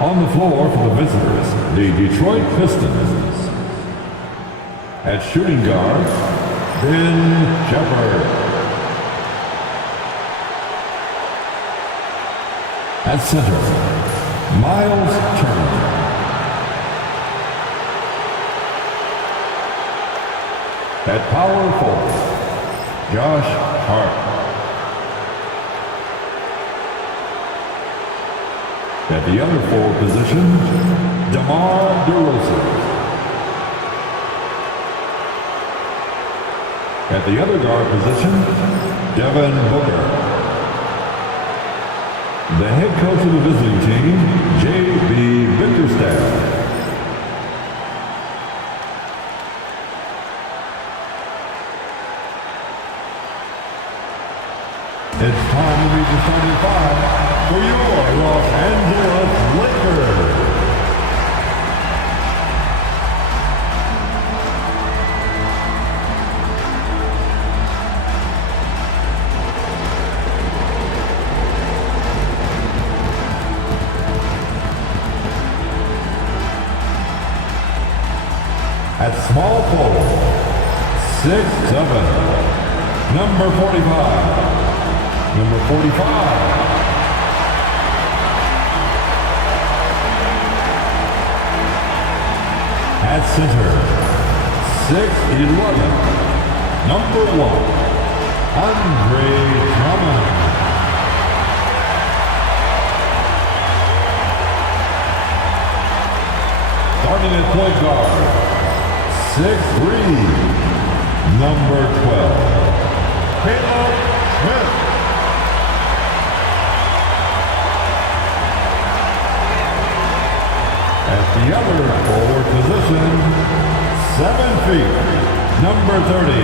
On the floor for the visitors, the Detroit Pistons. At shooting guard, Ben Shepard. At center, Miles Turner. At power forward, Josh Hart. At the other forward position, DeMar DeRozan. At the other guard position, Devin Booker. The head coach of the visiting team, J.B. Bickerstaff. It's time to read the starting five for your Los Angeles Lakers. At small forward, 6'7", number 45. Number 45. At center, 6'11", number 1, Andre Drummond. Starting at point guard, 6'3", number 12, Caleb Smith. At the other forward position, 7 feet, number 30.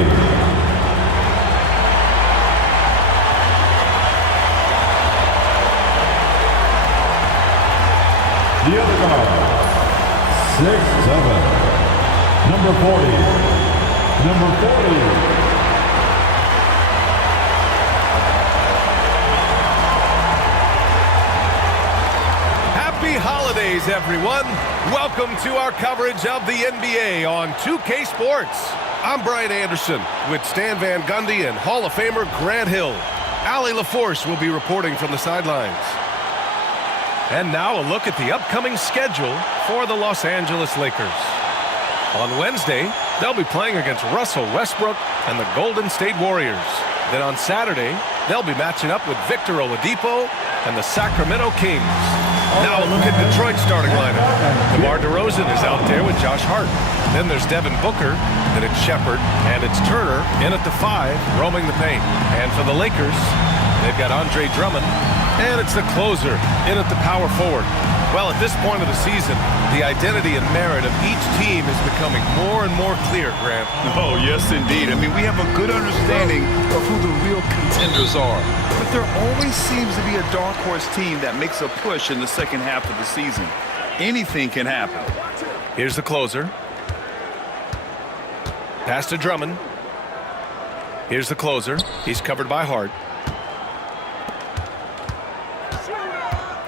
The other guard, 6'7", number 40. Number 40. Happy holidays, everyone. Welcome to our coverage of the NBA on 2K Sports. I'm Brian Anderson with Stan Van Gundy and Hall of Famer Grant Hill. Allie LaForce will be reporting from the sidelines. And now a look at the upcoming schedule for the Los Angeles Lakers. On Wednesday, they'll be playing against Russell Westbrook and the Golden State Warriors. Then on Saturday, they'll be matching up with Victor Oladipo and the Sacramento Kings. Now a look at Detroit's starting lineup. DeMar DeRozan is out there with Josh Hart. Then there's Devin Booker, then it's Shepard, and it's Turner in at the 5, roaming the paint. And for the Lakers, they've got Andre Drummond, and it's the closer in at the power forward. Well, at this point of the season, the identity and merit of each team is becoming more and more clear, Grant. Oh, yes, indeed. I mean, we have a good understanding of who the real contenders are. But there always seems to be a dark horse team that makes a push in the second half of the season. Anything can happen. Here's the closer. Pass to Drummond. Here's the closer. He's covered by Hart.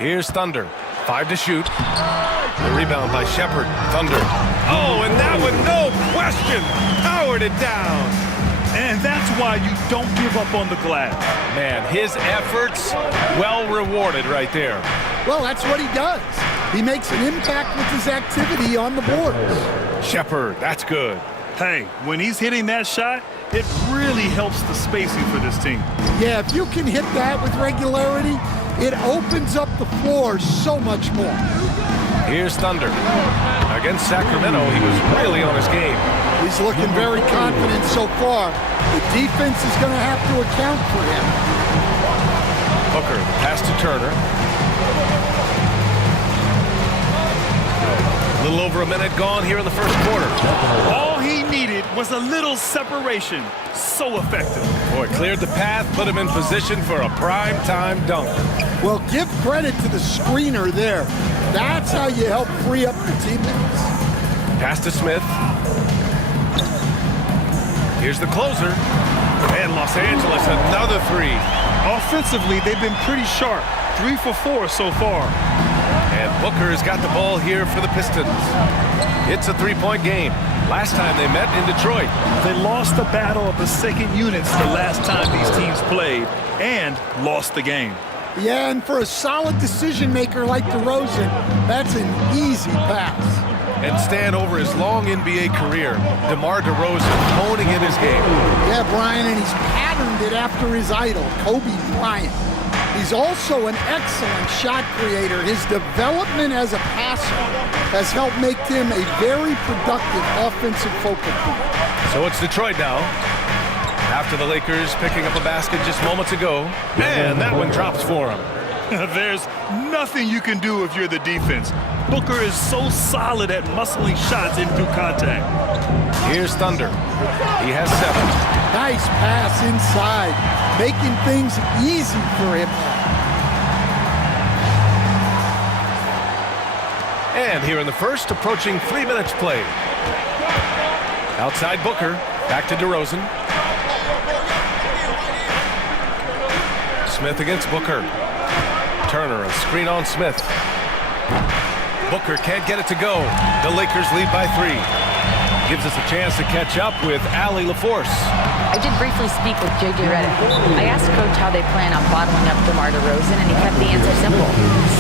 Here's Thunder. 5 to shoot. The rebound by Shepard. Thunder. Oh, and that one, no question, powered it down. And that's why you don't give up on the glass. Man, his efforts well rewarded right there. Well, that's what he does. He makes an impact with his activity on the boards. Shepard, that's good. Hey, when he's hitting that shot, it really helps the spacing for this team. Yeah, if you can hit that with regularity, it opens up the floor so much more. Here's Thunder. Against Sacramento, he was really on his game. He's looking very confident so far. The defense is going to have to account for him. Booker, pass to Turner. A little over a minute gone here in the first quarter. All he needed was a little separation. So effective. Boy, cleared the path, put him in position for a prime-time dunk. Well, give credit to the screener there. That's how you help free up your teammates. Pass to Smith. Here's the closer. And Los Angeles, another 3. Offensively, they've been pretty sharp. 3 for 4 so far. And And Booker has got the ball here for the Pistons. It's a three-point game. Last time they met in Detroit. They lost the battle of the second units the last time these teams played and lost the game. Yeah, and for a solid decision maker like DeRozan, that's an easy pass. And Stan, over his long NBA career, DeMar DeRozan honing in his game. Yeah, Brian, and he's patterned it after his idol, Kobe Bryant. He's also an excellent shot creator. His development as a passer has helped make him a very productive offensive focal point. So it's Detroit now. After the Lakers picking up a basket just moments ago. And that one drops for him. There's nothing you can do if you're the defense. Booker is so solid at muscling shots in through contact. Here's Thunder. He has 7. Nice pass inside, making things easy for him. And here in the first, approaching 3 minutes played. Outside Booker, back to DeRozan. Smith against Booker. Turner, a screen on Smith. Booker can't get it to go. The Lakers lead by 3. Gives us a chance to catch up with Allie LaForce. I did briefly speak with J.J. Redick. I asked Coach how they plan on bottling up DeMar DeRozan, and he kept the answer simple.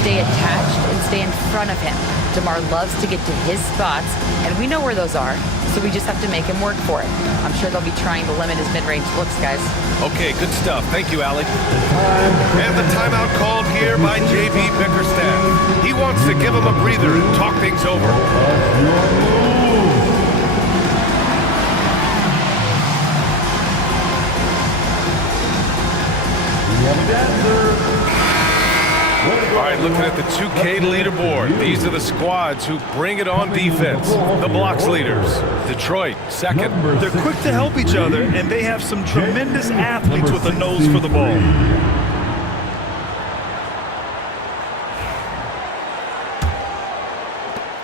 Stay attached and stay in front of him. DeMar loves to get to his spots, and we know where those are, so we just have to make him work for it. I'm sure they'll be trying to limit his mid-range looks, guys. Okay, good stuff. Thank you, Allie. And the timeout called here by J.B. Bickerstaff. He wants to give him a breather and talk things over. All right, looking at the 2K leaderboard. These are the squads who bring it on defense. The blocks leaders. Detroit, second. They're quick to help each other, and they have some tremendous athletes with a nose for the ball.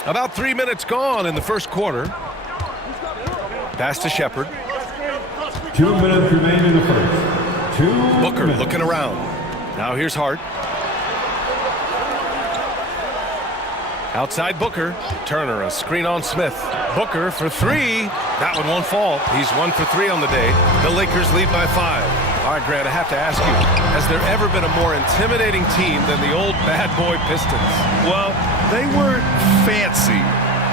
About 3 minutes gone in the first quarter. Pass to Shepard. 2 minutes remain in the first. Booker looking around. Now here's Hart. Outside Booker. Turner, a screen on Smith. Booker for 3. That one won't fall. He's 1 for 3 on the day. The Lakers lead by 5. All right, Grant, I have to ask you, has there ever been a more intimidating team than the old bad boy Pistons? Well, they weren't fancy,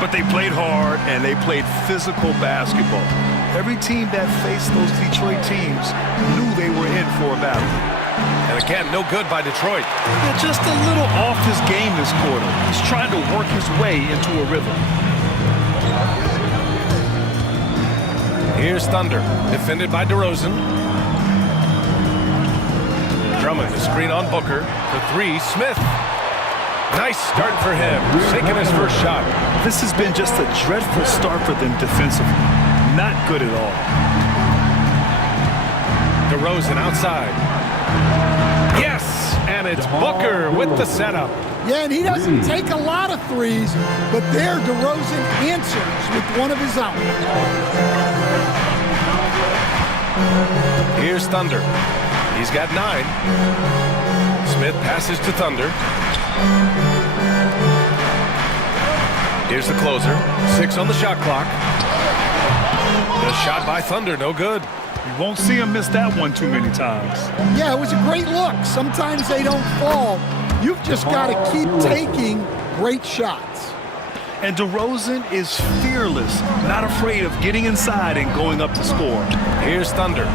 but they played hard and they played physical basketball. Every team that faced those Detroit teams knew they were in for a battle. And again, no good by Detroit. They're just a little off his game this quarter. He's trying to work his way into a rhythm. Here's Thunder, defended by DeRozan. Drummond, the screen on Booker. For 3, Smith. Nice start for him, sinking his first shot. This has been just a dreadful start for them defensively. Not good at all. DeRozan outside. Yes, and it's Booker with the setup. Yeah, and he doesn't take a lot of threes, but there DeRozan answers with one of his own. Here's Thunder. He's got 9. Smith passes to Thunder. Here's the closer. 6 on the shot clock. The shot by Thunder, no good. You won't see him miss that one too many times. Yeah, it was a great look. Sometimes they don't fall. You've just got to keep taking great shots. And DeRozan is fearless, not afraid of getting inside and going up to score. Here's Thunder,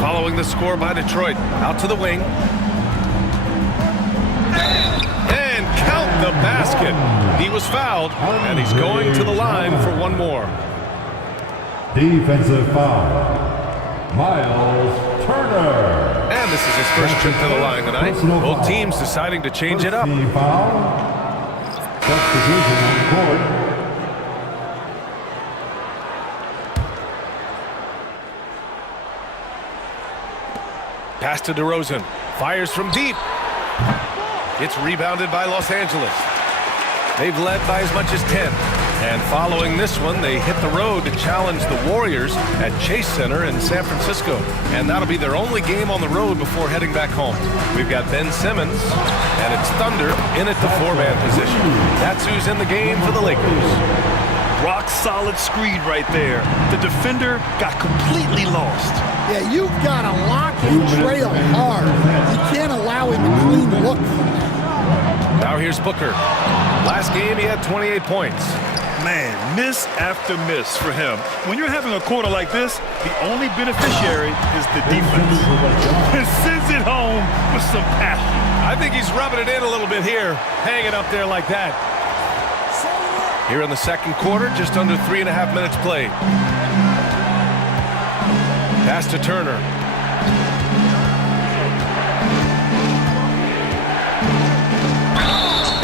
following the score by Detroit. Out to the wing. And count the basket. He was fouled, and he's going to the line for one more. Defensive foul. Miles Turner. And this is his first trip to the line tonight. Both teams deciding to change it up. Foul. Substitution on court. Pass to DeRozan. Fires from deep. It's rebounded by Los Angeles. They've led by as much as 10. And following this one, they hit the road to challenge the Warriors at Chase Center in San Francisco. And that'll be their only game on the road before heading back home. We've got Ben Simmons, and it's Thunder in at the 4-man position. That's who's in the game for the Lakers. Rock solid screen right there. The defender got completely lost. Yeah, you've got to lock and trail hard. You can't allow him a clean look from that. Now here's Booker. Last game, he had 28 points. Man, miss after miss for him. When you're having a quarter like this, the only beneficiary is the defense. And sends it home with some passion. I think he's rubbing it in a little bit here, hanging up there like that. Here in the second quarter, just under 3.5 minutes played. Pass to Turner.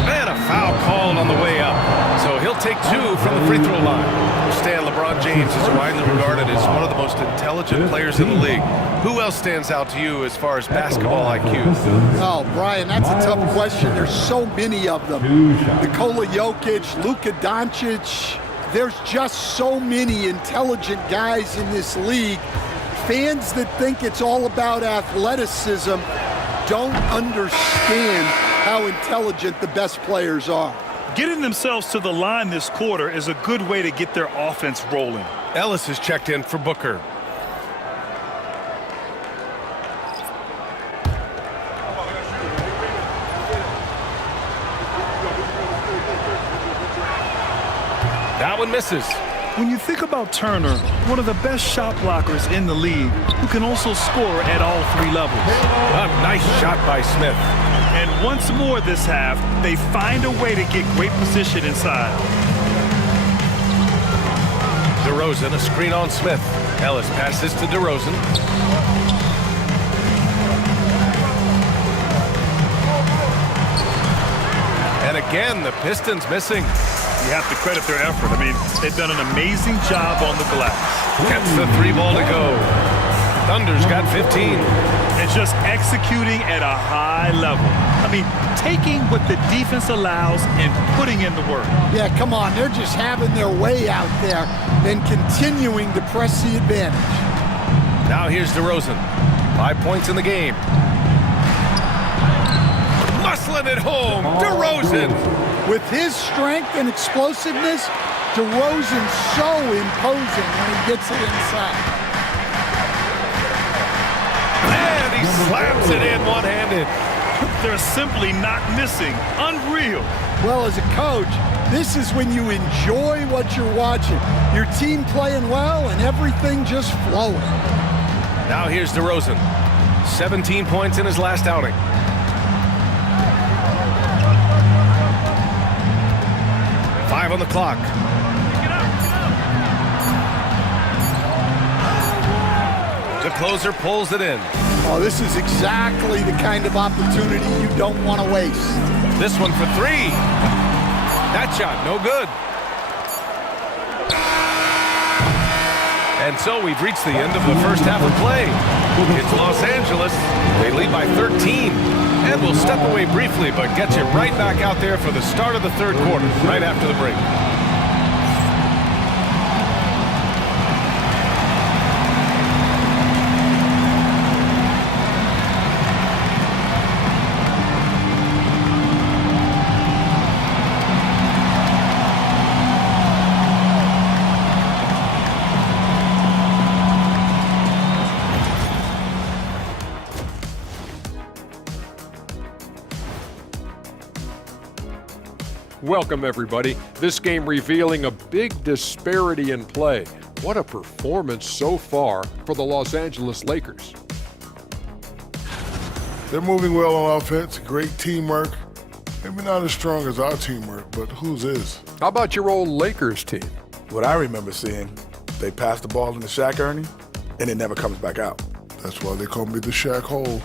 Man, a foul called on the way up. So he'll take 2 from the free throw line. Stan, LeBron James is widely regarded as one of the most intelligent players in the league. Who else stands out to you as far as basketball IQ? Oh, Brian, that's a tough question. There's so many of them. Nikola Jokic, Luka Doncic. There's just so many intelligent guys in this league. Fans that think it's all about athleticism don't understand how intelligent the best players are. Getting themselves to the line this quarter is a good way to get their offense rolling. Ellis has checked in for Booker. That one misses. When you think about Turner, one of the best shot blockers in the league, who can also score at all 3 levels. A nice shot by Smith. And once more this half, they find a way to get great position inside. DeRozan, a screen on Smith. Ellis passes to DeRozan. And again, the Pistons missing. You have to credit their effort. I mean, they've done an amazing job on the glass. Gets the 3 ball to go. Thunder's got 15. And just executing at a high level. I mean, taking what the defense allows and putting in the work. Yeah, come on. They're just having their way out there and continuing to press the advantage. Now here's DeRozan. 5 points in the game. Muscling it home. DeRozan. With his strength and explosiveness, DeRozan's so imposing when he gets it inside. And he slams it in one-handed. They're simply not missing. Unreal. Well, as a coach, this is when you enjoy what you're watching. Your team playing well and everything just flowing. Now here's DeRozan. 17 points in his last outing. Five on the clock. The closer pulls it in. Oh, this is exactly the kind of opportunity you don't want to waste. This one for 3. That shot, no good. And so we've reached the end of the first half of play. It's Los Angeles. They lead by 13. And we'll step away briefly, but get you right back out there for the start of the third quarter, right after the break. Welcome, everybody. This game revealing a big disparity in play. What a performance so far for the Los Angeles Lakers. They're moving well on offense, great teamwork. Maybe not as strong as our teamwork, but whose is? How about your old Lakers team? What I remember seeing, they pass the ball into Shaq, Ernie, and it never comes back out. That's why they call me the Shaq Hole.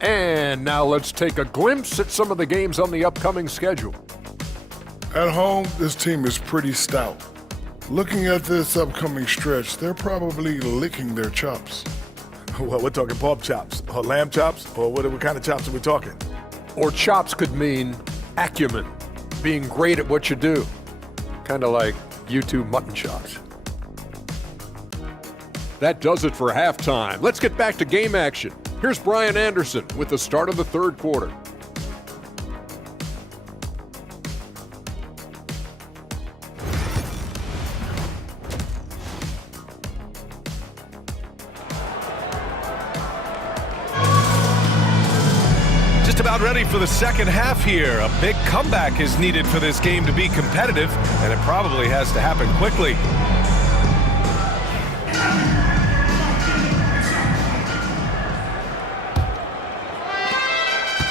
And now let's take a glimpse at some of the games on the upcoming schedule. At home, this team is pretty stout. Looking at this upcoming stretch, they're probably licking their chops. Well, we're talking pork chops, or lamb chops, or what kind of chops are we talking? Or chops could mean acumen, being great at what you do. Kind of like YouTube mutton chops. That does it for halftime. Let's get back to game action. Here's Brian Anderson with the start of the third quarter. Just about ready for the second half here. A big comeback is needed for this game to be competitive, and it probably has to happen quickly.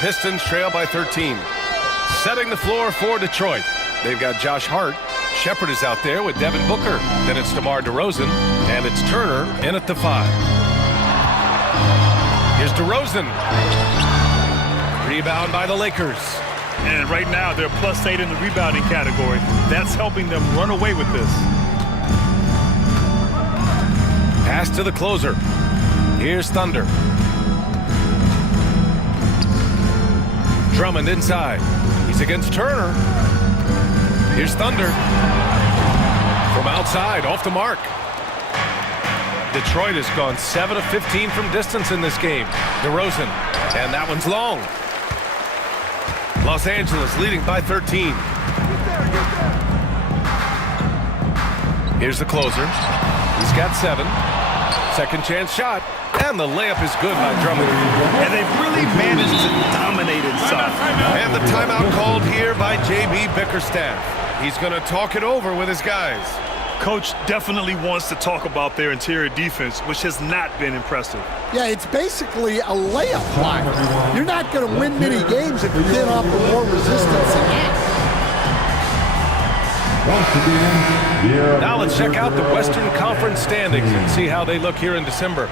Pistons trail by 13. Setting the floor for Detroit. They've got Josh Hart. Shepard is out there with Devin Booker. Then it's DeMar DeRozan, and it's Turner in at the 5. Here's DeRozan. Rebound by the Lakers. And right now, they're +8 in the rebounding category. That's helping them run away with this. Pass to the closer. Here's Thunder. Drummond inside. He's against Turner. Here's Thunder. From outside, off the mark. Detroit has gone 7 of 15 from distance in this game. DeRozan, and that one's long. Los Angeles leading by 13. Here's the closer. He's got 7. Second chance shot. And the layup is good by Drummond. And they've really managed to dominate inside. And the timeout called here by J.B. Bickerstaff. He's going to talk it over with his guys. Coach definitely wants to talk about their interior defense, which has not been impressive. Yeah, it's basically a layup line. You're not going to win many games if you get off with more resistance than that. Now let's check out the Western Conference standings and see how they look here in December.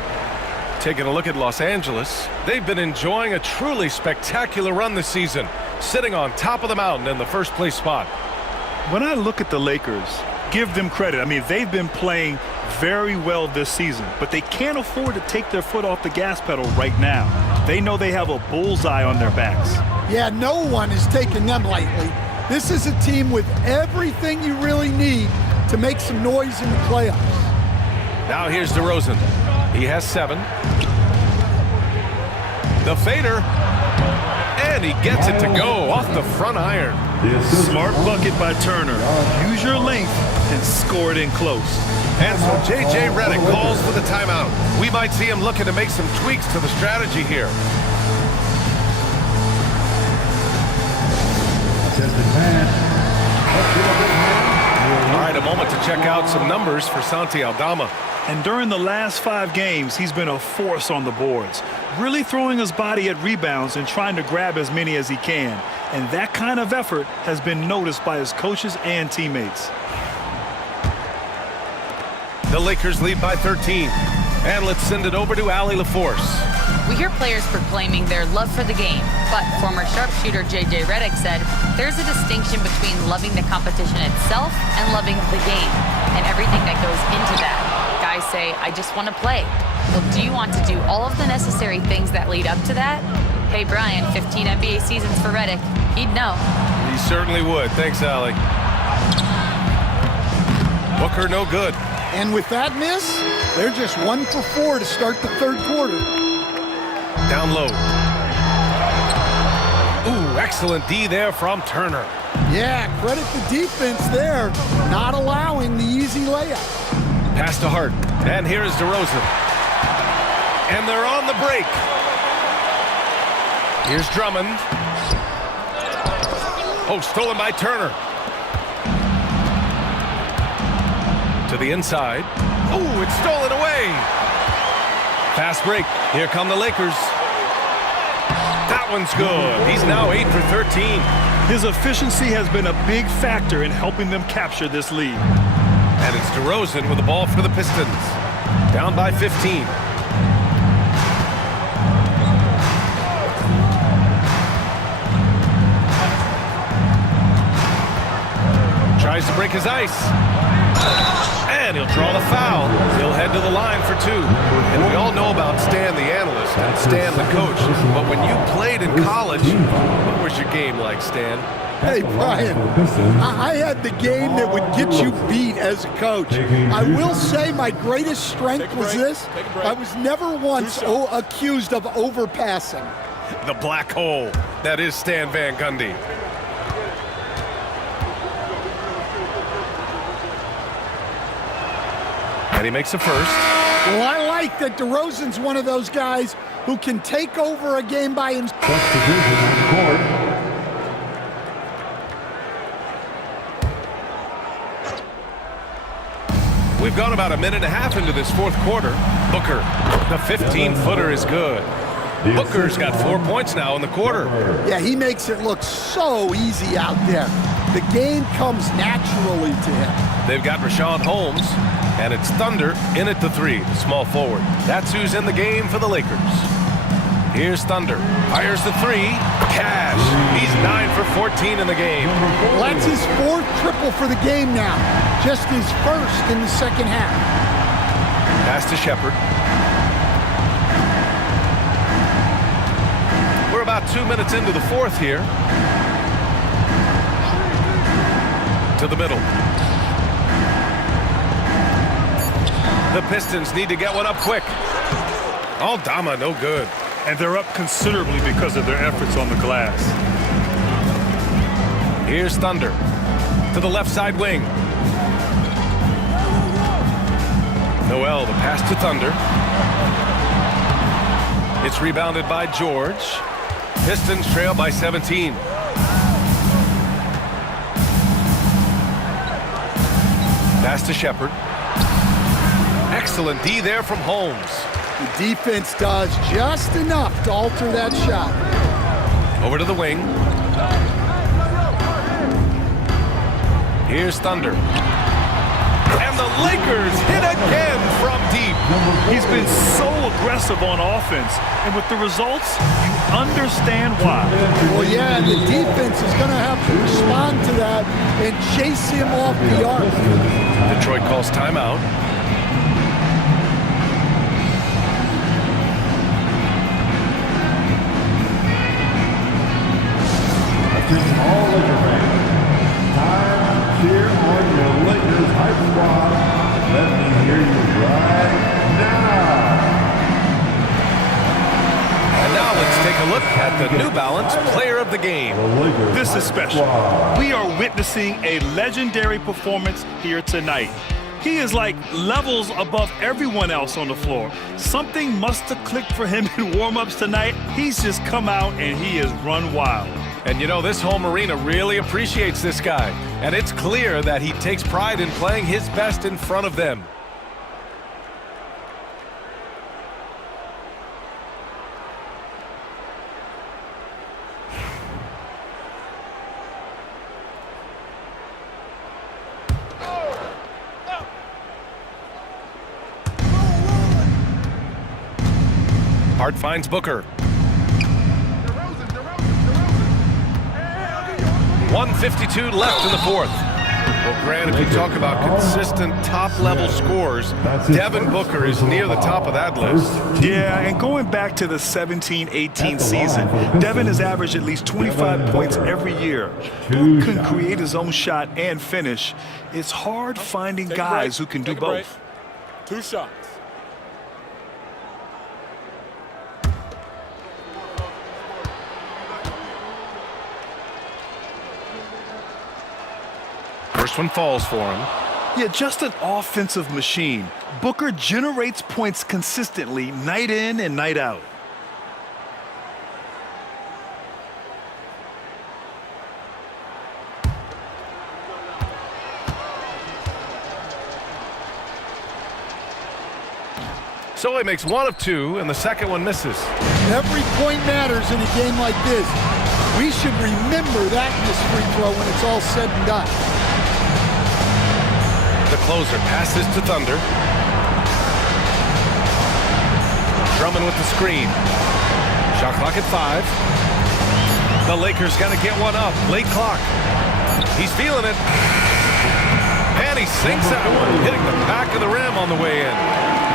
Taking a look at Los Angeles, they've been enjoying a truly spectacular run this season, sitting on top of the mountain in the first place spot. When I look at the Lakers, give them credit. I mean, they've been playing very well this season, but they can't afford to take their foot off the gas pedal right now. They know they have a bullseye on their backs. Yeah, no one is taking them lightly. This is a team with everything you really need to make some noise in the playoffs. Now here's DeRozan. He has 7. The fader. And he gets it to go off the front iron. Smart bucket by Turner. Use your length and score it in close. And so J.J. Redick calls for the timeout. We might see him looking to make some tweaks to the strategy here. All right, a moment to check out some numbers for Santi Aldama. And during the last 5 games, he's been a force on the boards, really throwing his body at rebounds and trying to grab as many as he can. And that kind of effort has been noticed by his coaches and teammates. The Lakers lead by 13. And let's send it over to Allie LaForce. We hear players proclaiming their love for the game, but former sharpshooter J.J. Redick said there's a distinction between loving the competition itself and loving the game and everything that goes into that. Guys say, I just want to play. Well, do you want to do all of the necessary things that lead up to that? Hey, Brian, 15 NBA seasons for Redick. He'd know. He certainly would. Thanks, Allie. Booker, no good. And with that miss, they're just 1 for 4 to start the third quarter. Down low. Ooh, excellent D there from Turner. Yeah, credit the defense there, not allowing the easy layup. Pass to Hart. And here is DeRozan. And they're on the break. Here's Drummond. Oh, stolen by Turner. To the inside. Oh, it's stolen away. Fast break. Here come the Lakers. That one's good. He's now 8 for 13. His efficiency has been a big factor in helping them capture this lead. And it's DeRozan with the ball for the Pistons. Down by 15. Tries to break his ice. And he'll draw the foul. He'll head to the line for 2. And we all know about Stan, the analyst. Stan, the coach. But when you played in college, what was your game like, Stan? Hey, Brian, I had the game that would get you beat as a coach. I will say my greatest strength was this. I was never once accused of overpassing. The black hole. That is Stan Van Gundy. And he makes a first. Well, I like that DeRozan's one of those guys who can take over a game by himself. We've gone about a minute and a half into this fourth quarter. Booker, the 15-footer is good. Booker's got 4 points now in the quarter. Yeah, he makes it look so easy out there. The game comes naturally to him. They've got Rashawn Holmes, and it's Thunder in at the 3, the small forward. That's who's in the game for the Lakers. Here's Thunder. Fires the 3. Cash. He's 9 for 14 in the game. Well, that's his 4th triple for the game now. Just his 1st in the second half. Pass to Shepard. We're about 2 minutes into the fourth here. To the middle. The Pistons need to get one up quick. Aldama, no good. And they're up considerably because of their efforts on the glass. Here's Thunder to the left side wing. Noel, the pass to Thunder. It's rebounded by George. Pistons trail by 17. Pass to Shepard. Excellent D there from Holmes. The defense does just enough to alter that shot. Over to the wing. Here's Thunder. And the Lakers hit again from deep. He's been so aggressive on offense, and with the results, you understand why. Well, yeah, the defense is going to have to respond to that and chase him off the arc. Detroit calls timeout. All Laker fans, time to cheer on your Lakers hype squad. Let me hear you right now. And now let's take a look at the New Balance Player of the Game. This is special. We are witnessing a legendary performance here tonight. He is like levels above everyone else on the floor. Something must have clicked for him in warm-ups tonight. He's just come out and he has run wild. And you know, this home arena really appreciates this guy. And it's clear that he takes pride in playing his best in front of them. Hart finds Booker. 1:52 left in the fourth. Well, Grant, if you talk about consistent top-level scores, Devin Booker is near the top of that list. Yeah, and going back to the 17-18 season, Devin has averaged at least 25 points every year. Book can create his own shot and finish. It's hard finding guys who can do both. 2 shots. First one falls for him. Yeah, just an offensive machine. Booker generates points consistently, night in and night out. So he makes 1 of 2, and the second one misses. Every point matters in a game like this. We should remember that in this free throw when it's all said and done. The closer passes to Thunder. Drummond with the screen. Shot clock at 5. The Lakers got to get one up. Late clock. He's feeling it. And he sinks that one, hitting the back of the rim on the way in.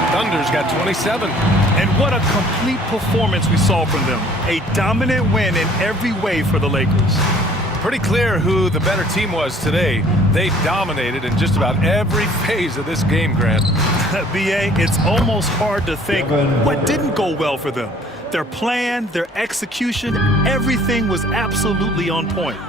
Thunder's got 27. And what a complete performance we saw from them. A dominant win in every way for the Lakers. Pretty clear who the better team was today. They dominated in just about every phase of this game, Grant. B.A., it's almost hard to think what didn't go well for them. Their plan, their execution, everything was absolutely on point.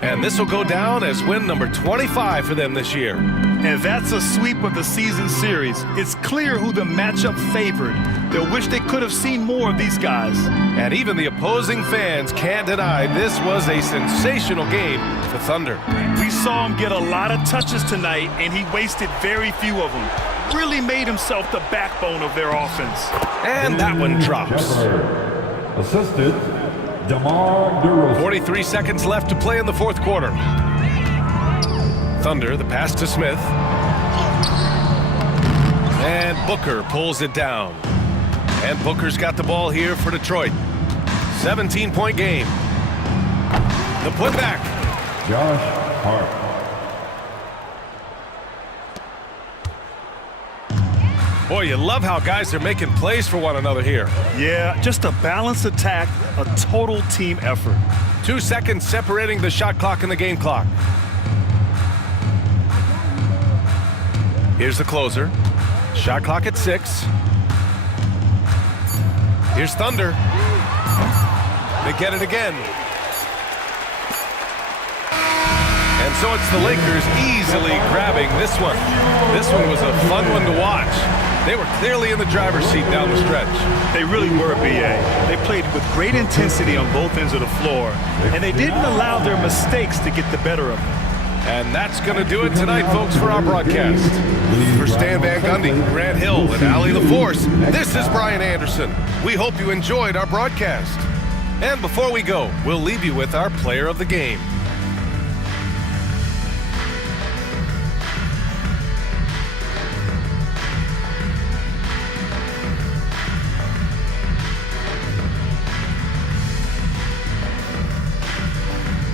And this will go down as win number 25 for them this year. And that's a sweep of the season series. It's clear who the matchup favored. They'll wish they could have seen more of these guys. And even the opposing fans can't deny this was a sensational game for Thunder. We saw him get a lot of touches tonight, and he wasted very few of them. Really made himself the backbone of their offense. And that one drops. Assisted, DeMar DeRozan. 43 seconds left to play in the fourth quarter. Thunder, the pass to Smith. And Booker pulls it down. And Booker's got the ball here for Detroit. 17-point game. The putback. Josh Hart. Boy, you love how guys are making plays for one another here. Yeah, just a balanced attack, a total team effort. 2 seconds separating the shot clock and the game clock. Here's the closer. Shot clock at 6. Here's Thunder. They get it again. And so it's the Lakers easily grabbing this one. This one was a fun one to watch. They were clearly in the driver's seat down the stretch. They really were, B.A. They played with great intensity on both ends of the floor, and they didn't allow their mistakes to get the better of them. And that's going to do it tonight, folks, for our broadcast. For Stan Van Gundy, Grant Hill, and Allie LaForce, this is Brian Anderson. We hope you enjoyed our broadcast. And before we go, we'll leave you with our player of the game.